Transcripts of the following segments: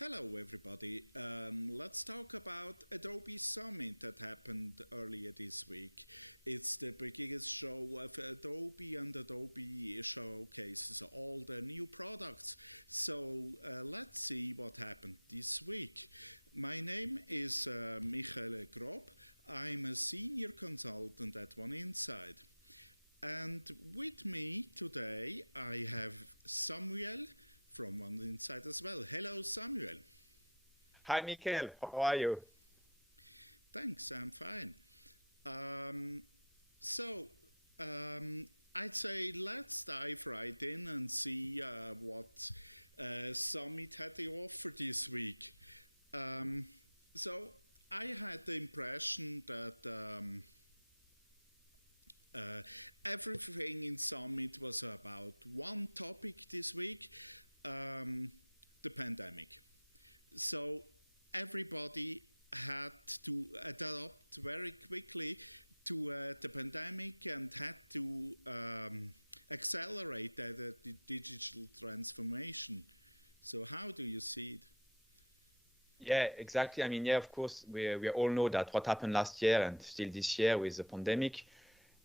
Hello, everybody. Let's talk about Adobe Summit that happened earlier this week. It's the biggest show of Adobe, and Adobe showcases all the new products. So let's see what happened this week. My name is Michael Grob. I'm a senior consultant at One Inside. And with me today, I have Samuel from One Inside as well. Hello, Samuel. Hi, Mikhail. How are you? Thanks, I'm fine. Um, so, I'd say let's dive right in and see what Summit had to offer this week. Um, so, I had the impression that uh, everything in Summit was about one topic this week, um, the pandemic. So everybody had to adapt very quickly to the pandemic and had to accelerate the digital transformation. So how do you see it? Yeah, exactly. Of course, we all know that what happened last year and still this year with the pandemic,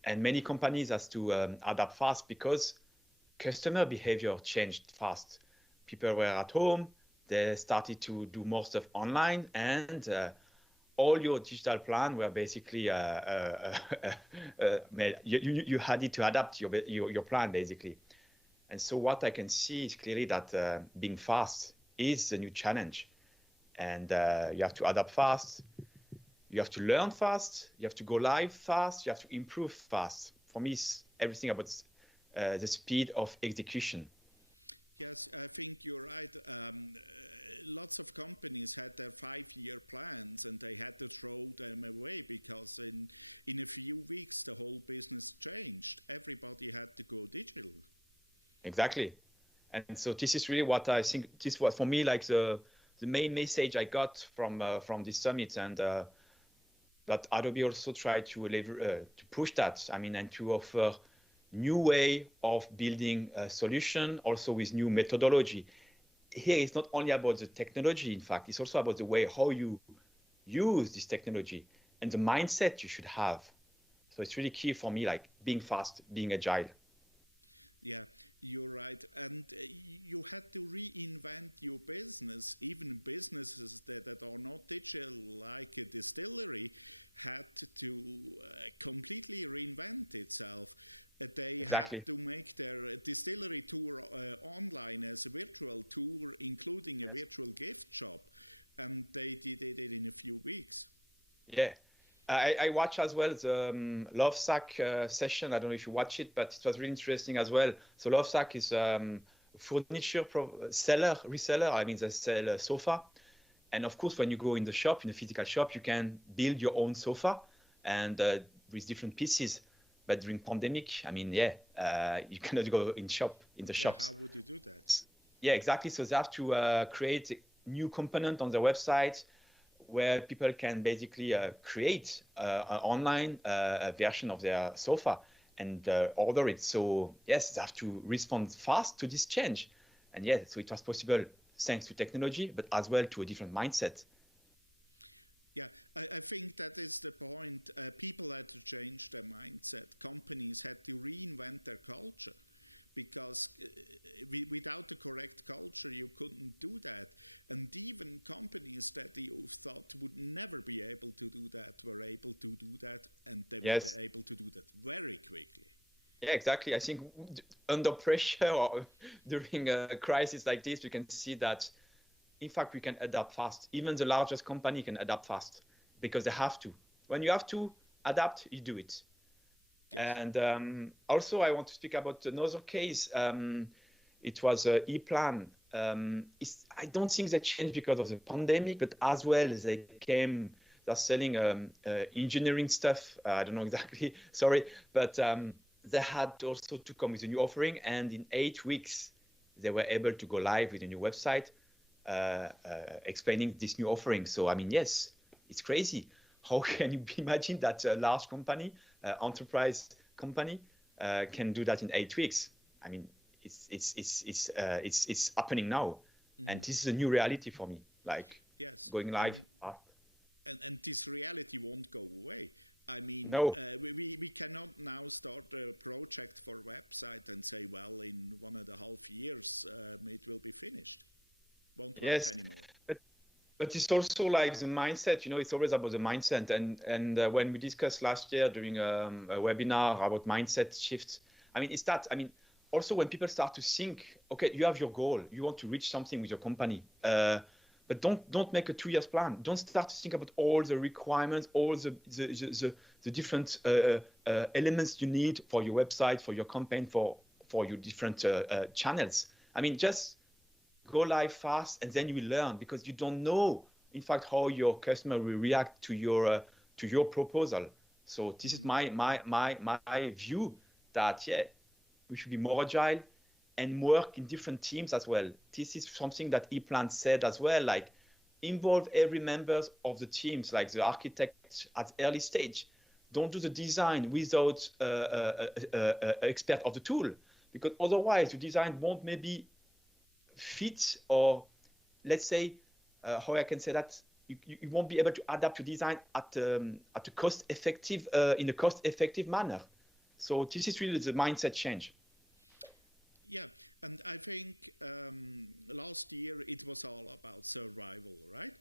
and many companies has to adapt fast because customer behavior changed fast. People were at home, they started to do more stuff online, and all your digital plan were basically you had it to adapt your plan basically. And so what I can see is clearly that being fast is the new challenge. And you have to adapt fast, you have to learn fast, you have to go live fast, you have to improve fast. For me, it's everything about the speed of execution. Yes, I think you're right. Lots of companies had their 5 year plans and they had to throw them away because in a few weeks the whole business changed. Everybody had to go digital. Exactly. And so this is really what I think. This was for me like the main message I got from this summit, and that Adobe also tried to push that. And to offer new way of building a solution, also with new methodology. Here it's not only about the technology. In fact, it's also about the way how you use this technology and the mindset you should have. So it's really key for me, like being fast, being agile. Yeah, you're right. And you had to reinvent your business. Even businesses that are not digital, like a distillery, had to completely reinvent itself. They had Exactly. to make their distillery tour online as a virtual tour, including a virtual gift shop. And they did it in a few weeks. Yeah. I watch as well the Lovesack session. I don't know if you watch it, but it was really interesting as well. So Lovesack is furniture seller, reseller. They sell a sofa. And of course, when you go in the shop, in the physical shop, you can build your own sofa and with different pieces. But during pandemic, you cannot go in the Yeah, how shops. would you do that? Yeah, exactly. So they have to create a new component on their website where people can basically create an online version of their sofa and order it. So yes, they have to respond fast to this change. And yes, so it was possible thanks to technology, but as well to a different mindset. Yeah, I think that is the point. People had to change their mindset. Companies had to reinvent their culture because without the correct culture, you couldn't do that. And even companies that you thought would never be able to do that were able to do that, and they were Yes, able to do that very quickly. yeah, exactly. I think under pressure or during a crisis like this, we can see that in fact we can adapt fast. Even the largest company can adapt fast because they have to. When you have to adapt, you do it. Yes. And also, I want to speak about another case. It was E-Plan. I don't think they changed because of the pandemic, but as well they came, they're selling engineering stuff. I don't know exactly, sorry, but they had also to come with a new offering. And in 8 weeks, they were able to go live with a new website explaining this new offering. So, yes, it's crazy. How can you imagine that a large company, enterprise company, can do that in 8 weeks? I mean, it's happening now. And this is a new reality for me, like Yes. going live fast. And this reality won't go away. I mean, No. we cannot now start a project for a website and say, well, in 1.5 years it will be finished. Won't work Yes, anymore. but it's also like the mindset. It's always about the mindset. And when we discussed last year during a webinar about mindset shifts, I mean, it's that. I mean, also when people start to think, okay, you have your goal, you want to reach something with your company, but don't make a 2 years plan. Don't start to think about all the requirements, all the different elements you need for your website, for your campaign, for your different channels. I mean, just go live fast, and then you will learn, because you don't know, in fact, how your customer will react to your proposal. So this is my view, that we should be more agile and work in different teams as well. This is something that ePlan said as well, like involve every members of the teams, like the architect at early stage. Don't do the design without expert of the tool, because otherwise the design won't maybe fit, or let's say, how I can say that, you won't be able to adapt your design at a cost-effective in a cost-effective manner. So this is really the mindset change. Yeah, and I think last year it was all about survival, right?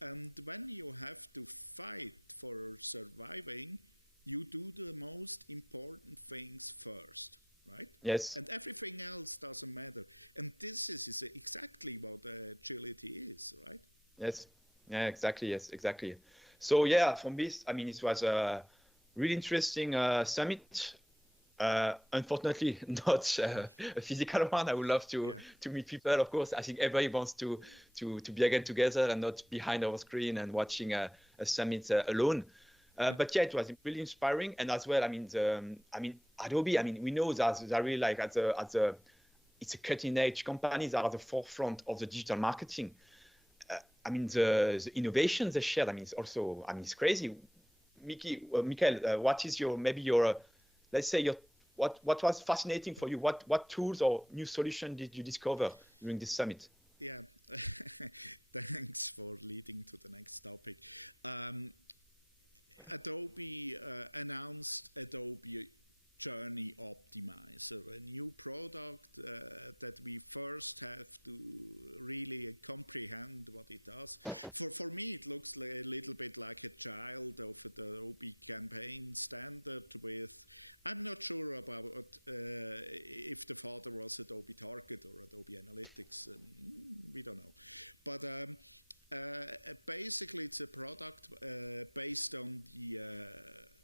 And when you have to fight for surviving, you do the most important things first, right? Yes. And everything else doesn't matter. And this is exactly what agility is, right? Yes. Yeah, exactly. Yes, exactly. So yeah, from this, I mean, it was a really interesting summit. Unfortunately, not a physical one. I would love to meet people. Of course, I think everybody wants to be again together and not behind our screen and watching a summit alone. But yeah, it was really inspiring, and as well, I mean, Adobe. I mean, we know that they're really like it's a cutting edge company that are at the forefront of the digital marketing. I mean, the innovations they shared. I mean, it's also, I mean, it's crazy. Michael, what is your let's say what was fascinating for you? What tools or new solution did you discover during this summit? Yeah, thanks for leading to the next topic. Adobe announced Adobe Journey Optimizer, a new product that we first have to really comprehend what it does. For me, it looks a little bit like a child of Adobe Campaign Standard with, I'm not sure about if the father was Adobe Target or Adobe Analytics, we don't know. But basically, it's a product based on the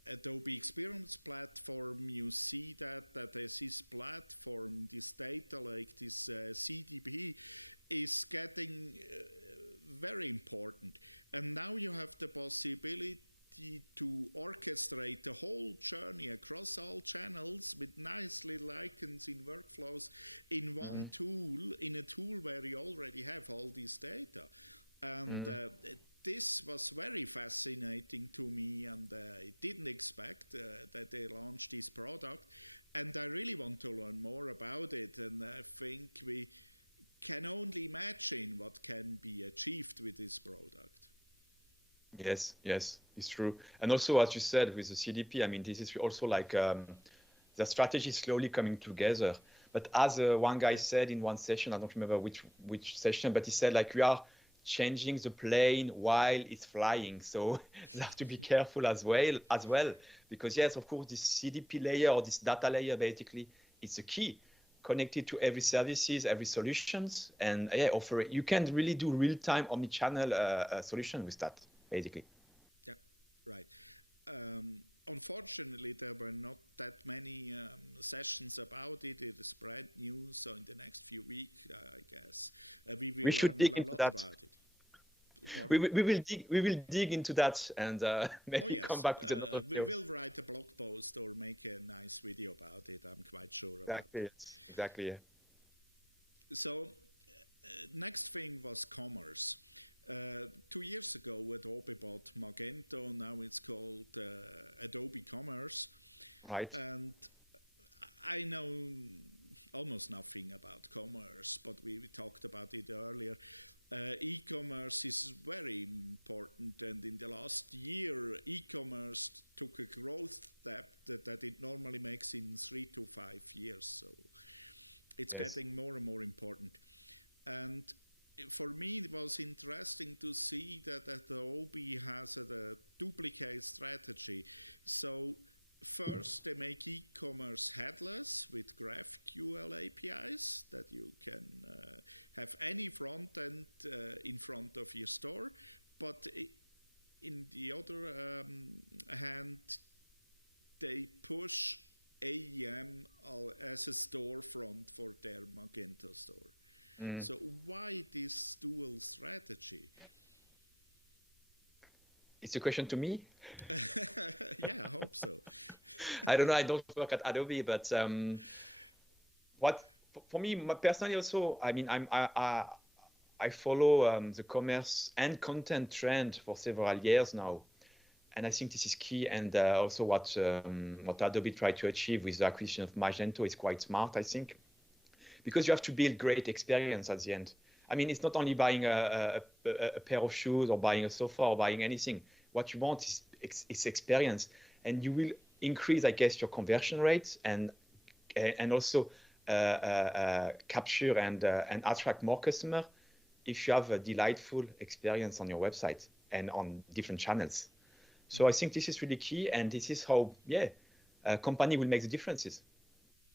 Adobe Experience platform. You see that this platform, this data lake, this CDP is getting very important. And now you have the possibility to orchestrate the whole journey across all channels with nice little icons in workflows in one tool, in a tool where you already have all this data. And this was very fascinating to me, and I didn't expect that they launched this product. And I really want to learn more about it. And I think we can only imagine what can be achieved with this product. Yes, it's true. And also, as you said, with the CDP, I mean, this is also like the strategy is slowly coming together. But as one guy said in one session, I don't remember which session, but he said, like, we are changing the plane while it's flying, so you have to be careful as well, because yes, of course, this CDP layer or this data layer basically is the key, connected to every services, every solutions, and offer it. You can really do real-time omni-channel solution with that basically. Yeah, right. Unfortunately, there were not that many sessions about it. It is brand new, so in the next few weeks, I guess, we should dig into that. About it. We will dig into that and maybe come back with another video. We will write a blog post or make a nice video about it. I'm quite sure about it. Exactly. Yeah. So, next thing was commerce. 2 years ago, Adobe bought Magento. Now it's called Adobe Commerce. Right. And I know almost nothing about commerce, but we talked about it earlier. E-commerce is very important, and in the last year, e-commerce took a growth step that it normally makes in 3 to 5 years. So it's getting more and more important. And for me, it was interesting to see that Adobe has a duplicate strategy. So first, they make e-commerce headless with GraphQL APIs that you can have any front end in front of your store. But in the other hand, they push AEM as a storefront for their Magento store. So why this dual strategy? It's a question to me. Yeah, I hope so. I don't know. I don't work at Adobe, but what for me personally also, I mean, I follow the commerce and content trend for several years now, and I think this is key. And also what Adobe tried to achieve with the acquisition of Magento is quite smart, I think, because you have to build great experience at the end. I mean, it's not only buying a pair of shoes or buying a sofa or buying anything. What you want is experience, and you will increase, I guess, your conversion rates and also capture and attract more customers if you have a delightful experience on your website and on different channels. So I think this is really key, and this is how a company will make the differences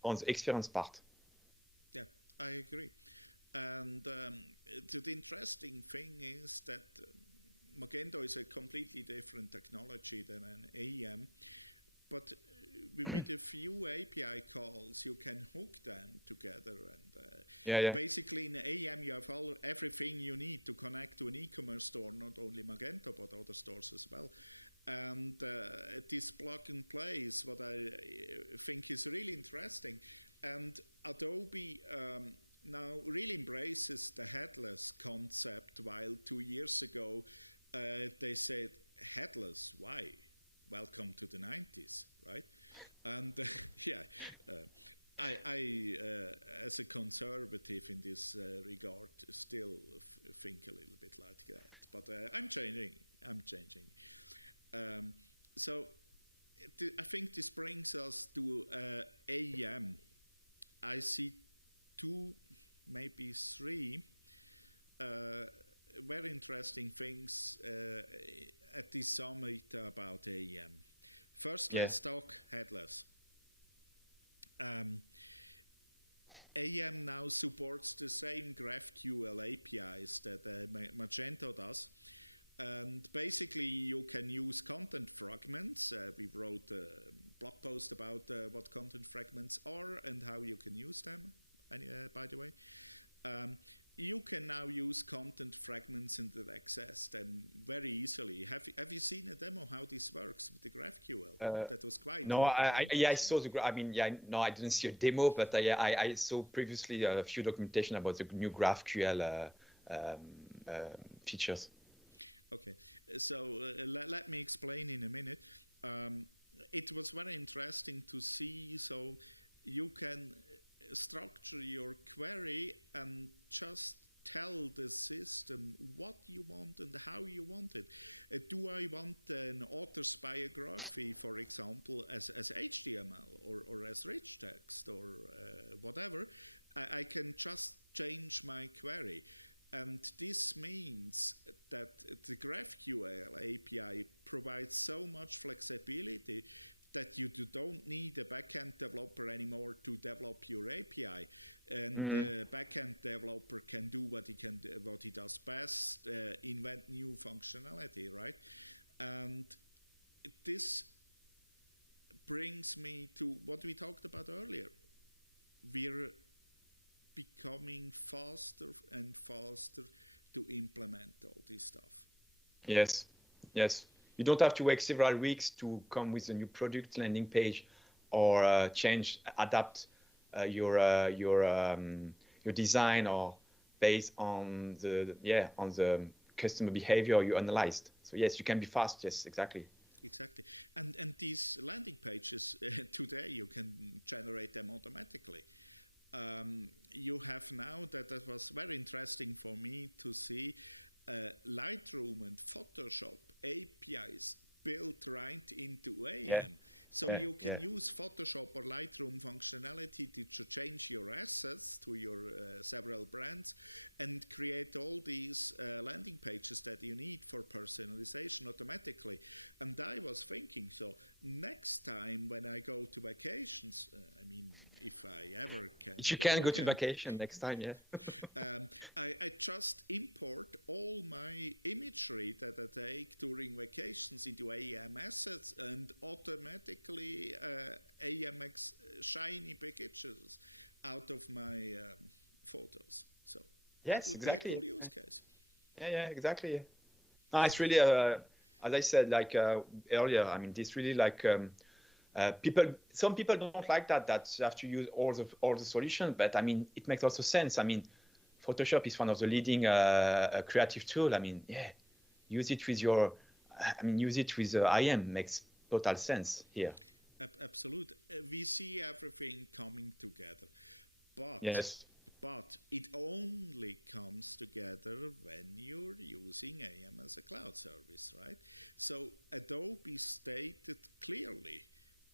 on the experience part. Yeah, I agree. And the interesting thing is that Magento is a completely different technology than an AEM, but with a few API calls, you can hook them together. And basically in AEM, you have everything you need to connect to an e-commerce store, not only Magento, but other stores as well. And this plug and play is what I think is really interesting. And Adobe now really embraces the headless concept, while 2 years ago they said, headless, why? Welcome to the 90s, right? And I as a conservative in this regard, still think a little bit like that. But I'm changing. So I think this brings us to AEM. I see 2, maybe 3 very interesting things at this summit about AEM. First, let's talk headless. AEM now supports the same GraphQL APIs that Magento does. And basically, you can use content fragments. We wrote a blog post about what content fragments are and how you can use them, by the way. You can now use content fragments and access them very easily. Have you seen a demo how this works with the GraphQL? That was quite I saw I didn't see a demo, but I saw previously a few documentation about the new GraphQL features. Okay, so let me explain in a minute. It was very interesting to see, so you can structure your query and just tell the system what you want and how you want it. Do I want an author's biography, for example, as HTML or as rich text or whatever? I can just change my query. And this means that the GraphQL API provides so much flexibility that you don't need a backend developer anymore to develop your API, and the backend developer can do what he does best, invent new functionality, right? And this brings me to what we talked about earlier. We're becoming faster and faster to implement all this stuff. Yes. You don't have to wait several weeks to come with a new product landing page, or adapt your design, or based on the customer behavior you analyzed. So yes, you can be fast. Yes, exactly. And these landing pages today, you can generate them automatically. you have now that was very interesting for me to see Lightroom and Photoshop APIs built right into AM. So you can use Photoshop or Lightroom functionality to change your assets to your several brands and create all these landing pages that you need for personalization automatically. And I was thinking, so next time when I go to vacations, I mean, if I ever can. If you can go to vacation next time, I just import all my imagery that I take during vacations into AM assets and automatically AMX shiny packages out of my photos. So yes, that would exactly. be a cool use case. Yeah, exactly. No, it's really, as I said, like earlier, I mean, this really like some people don't like that you have to use all the solutions, but I mean, it makes also sense. I mean, Photoshop is one of the leading creative tool. I mean, use it with IM makes total sense here. Absolutely. We see everything coming together. But it only comes together when you're using AM as a cloud service, right? So Adobe stated clearly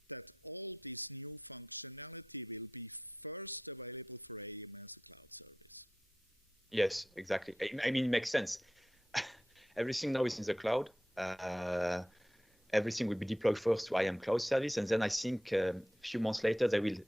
that all this new functionality will be first available for AM as a cloud service. Yes, exactly. I mean, it makes sense. Everything now is in the cloud. Everything will be deployed first to IAM cloud service, and then I think a few months later they will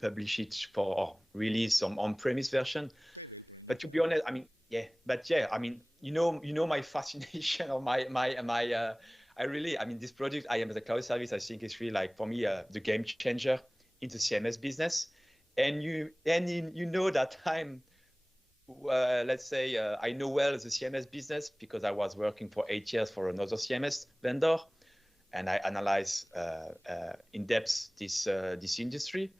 publish it for or release some on-premise version. They will bring. But to be honest, I mean, I mean, you know my fascination or I mean, this project IAM as a cloud service, I think is really like for me the game changer in the CMS business, and you know that I'm. Let's say I know well the CMS business because I was working for 8 years for another CMS vendor, and I analyze in depth this industry.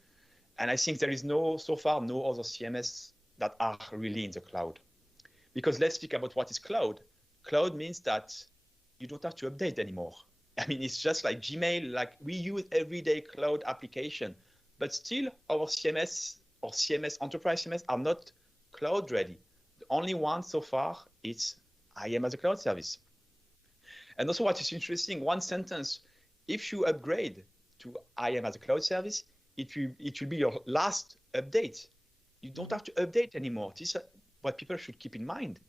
And I think there is so far no other CMS that are really in the cloud. Because let's speak about what is cloud. Cloud means that you don't have to update anymore. I mean, it's just like Gmail, like we use everyday cloud application, but still our CMS or enterprise CMS are not cloud ready. The only one so far is IAM as a cloud service. And also what is interesting, one sentence, if you upgrade to IAM as a cloud service, it will be your last update. You don't have to update anymore. This is what people should keep in mind.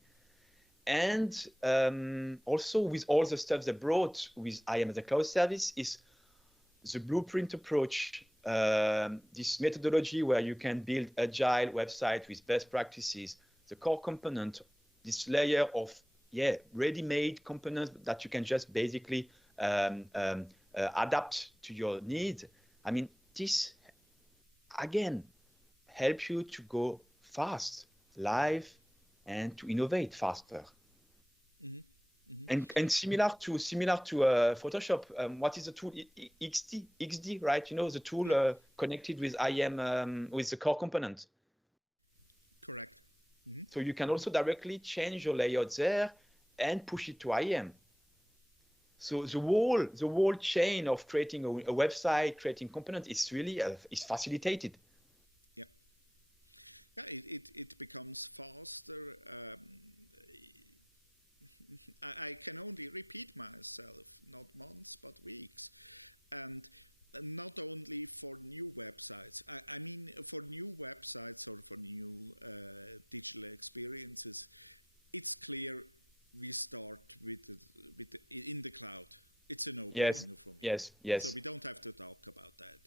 And also with all the stuff they brought with IAM as a cloud service is the blueprint approach, this methodology where you can build agile website with best practices, the core component, this layer of ready-made components that you can just basically adapt to your needs. I mean, this again helps you to go fast, live, and to innovate faster. Mm-hmm. Mm-hmm. And similar to Photoshop, what is the tool? XD, right? You know, the tool connected with IAM with the core component. Correct. Mm-hmm. So you can also directly change your layout there and push it to IAM. So the whole chain of creating a website, creating components is really is facilitated. Yeah. Yeah, it becomes faster. I can only repeat myself, not months, but weeks. And not only for new websites. I mean, for new websites or for new digital experiences, it's clear we start with in the cloud. It's a no-brainer for me. Yes. So we don't have to talk about that.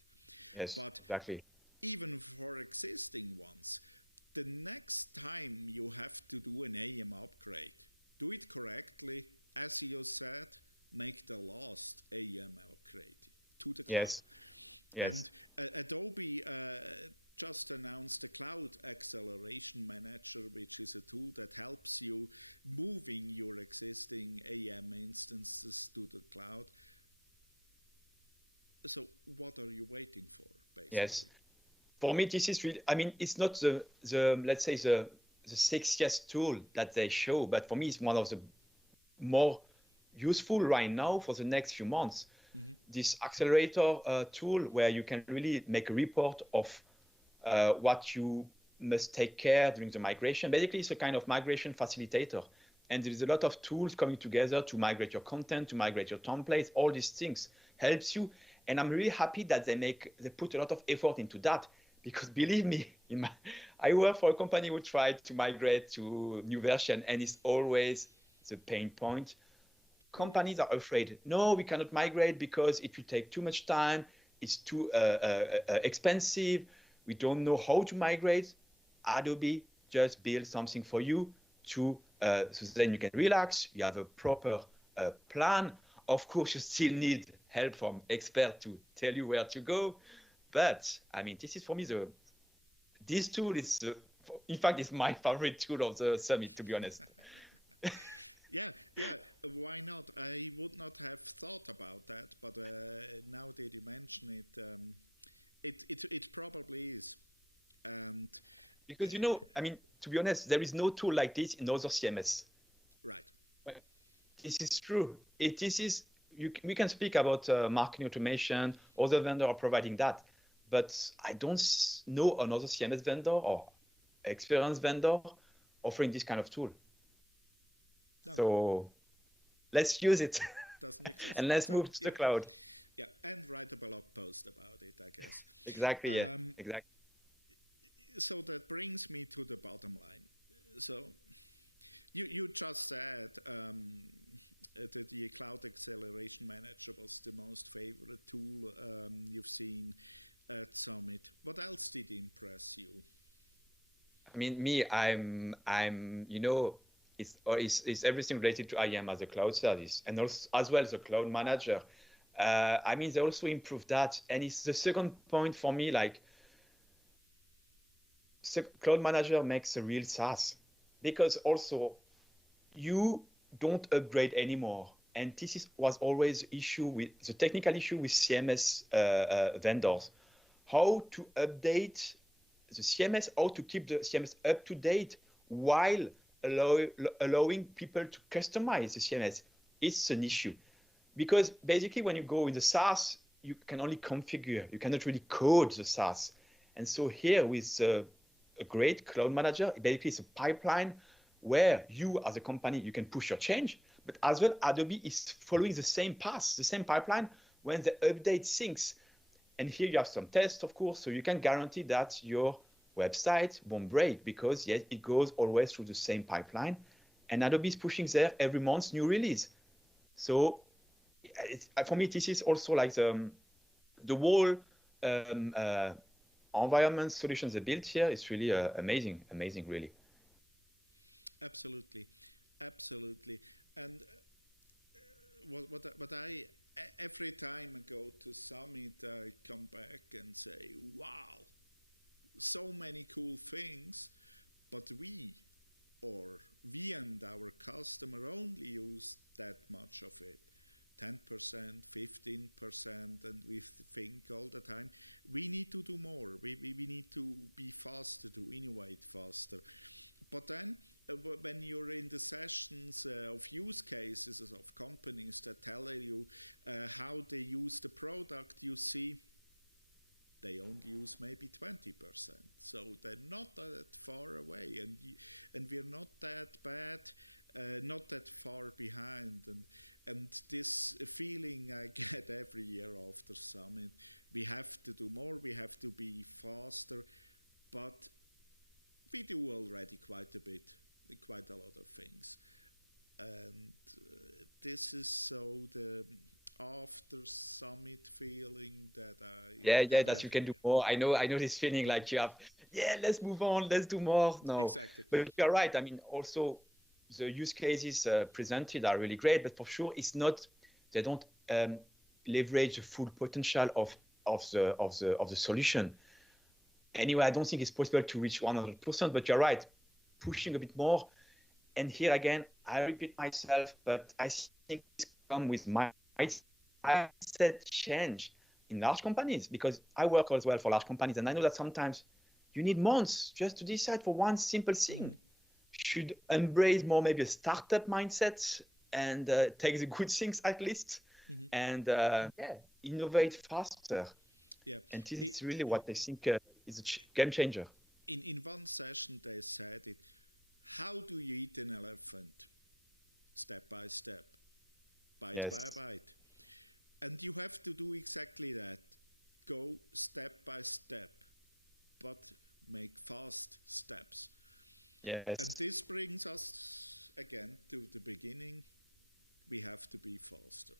Yes, but exactly. Even for existing ones, the next time you have to do an AM upgrade, do it correctly, as you said, make the last AM upgrade to the cloud. Yes. And Adobe just announced the Cloud Acceleration Manager, which is a tool that helps you moving your existing AM instances to the cloud. So what are you waiting for, basically? Yes. For me, this is really, I mean, it's not the let's say the sexiest tool that they show, but for me, it's one of the more useful right now for the next few months. Mm-hmm. This accelerator tool where you can really make a report of what you must take care during the migration. Basically, it's a kind of migration facilitator. And there's a lot of tools coming together to migrate your content, to migrate your templates, all these things helps you. And I'm really happy that they put a lot of effort into that, because believe me, I work for a company who tried to migrate to new version, and it's always the pain point. Companies are afraid. No, we cannot migrate because it will take too much time. It's too expensive. We don't know how to migrate. Adobe just build something for you so then you can relax. You have a proper plan. Of course, you still need help from experts to tell you where to go. But I mean, this is for me this tool is, in fact, it's my favorite tool of the summit, to be honest. Yeah, why not? I would not have thought about that, but now that you mention it, it probably is. And because, I mean, to be honest, there is no tool like this in other CMS. Right. This is true. We can speak about marketing automation. Other vendors are providing that, but I don't know another CMS vendor or experience vendor offering this kind of tool. No. So let's use it. Doesn't exist. And let's move to the cloud. Yeah, and write a blog post about it, I guess. Exactly, yeah, exactly. So that brings me to the bottom line. So you just said that the Cloud Acceleration Manager was the most favorite tool you've seen at Summit. What else did impress you? I mean, I'm it's everything related to IAM as a cloud service, and also as well as a cloud manager. I mean, they also improved that, and it's the second point for me. Like, cloud manager makes a real SaaS, because also you don't upgrade anymore, and this was always the technical issue with CMS vendors, how to update the CMS, how to keep the CMS up to date while allowing people to customize the CMS. It's an issue, because basically when you go in the SaaS, you can only configure, you cannot really code the SaaS. And so here with a great cloud manager, basically it's a pipeline where you as a company, you can push your change, but as well Adobe is following the same path, the same pipeline when the update syncs. And here you have some tests, of course, so you can guarantee that your website won't break, because yes, it goes always through the same pipeline, and Adobe is pushing there every month new release. So for me, this is also like the whole environment solutions they built here is really amazing, really. Absolutely. And what I every time I go to Summit, I come back and say, wow, so many cool things, but we and our customer only use that much of it, 10%, 15%, and we think all the time we need to do more, we need to be faster, to innovate faster. But then when you're in the sessions of use cases of companies that tell you how they use the product, you see they only use maybe 20%. So they're not that far away, and we're not that bad, not that far behind. And this feeling I get every year after Summit, we have to do more, we have to be faster, but we do already quite a lot of things. And this is so the after Summit feeling that that you can do more. I know this feeling like you have, let's move on, let's do more. No, exactly. But you're right. I mean, also the use cases presented are really great, but for sure they don't leverage the full potential of the solution. Anyway, I don't think it's possible to reach 100%, but you're right, pushing a bit more. And here again, I repeat myself, but I think it's come with mindset change in large companies, because I work as well for large companies, and I know that sometimes you need months just to decide for one simple thing. Mm-hmm. Should embrace more maybe a startup mindset and take the good things at least, and innovate faster. Yeah, and this is really what I think is a game changer. In one session, they said it. How do you eat an elephant? Step by step, bite by bite. And you have to do exactly that. Go step by step, but make fast steps. Yes. And this brings us again to the beginning. We have to be faster.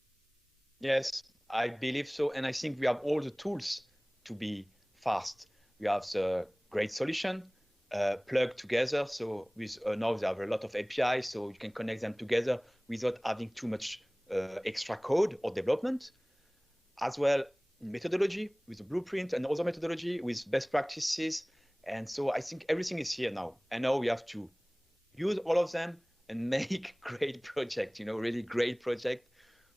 Yes, I believe so. And I think we have all the tools to be fast. We have the great solution plugged together. So with now they have a lot of APIs, so you can connect them together without having too much extra code or development. As well, methodology with the blueprint and other methodology with best practices. And so I think everything is here now. And now we have to use all of them and make great project, really great project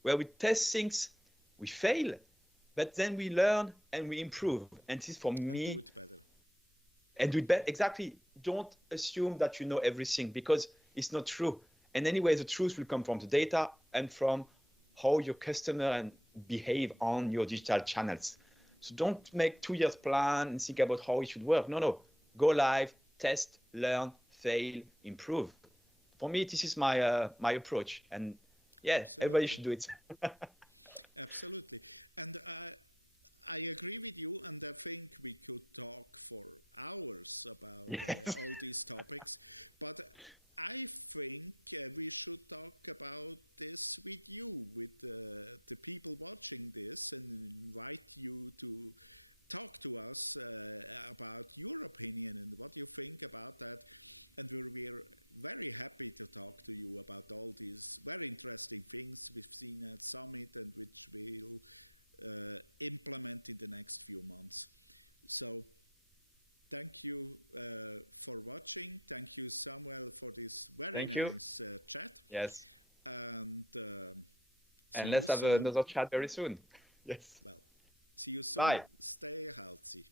where we test things, we fail, but then we learn and we improve. And this is for me. And do it better. And do it better. Exactly. Don't assume that you know everything because it's not true. And anyway, the truth will come from the data and from how your customer and behave on your digital channels. So don't make 2 years plan and think about how it should work. No. Go live, test, learn, fail, improve. For me, this is my my approach. And yeah, absolutely. Everybody should do it. Absolutely. And I agree with you, and I think we could talk for hours about all these topics. But I think we should talk about this with you, with the people watching this, and invite you to talk to us about your opinion and what you think about that. And we're very happy to talk to you about all these very interesting things we've seen at Summit and which we'll implement in the next few months. So thank you for watching. Thank you, Samuel, for this very nice chat. Yes. And let's have another chat very soon. Yes. Well, see you soon. Bye. Stay healthy.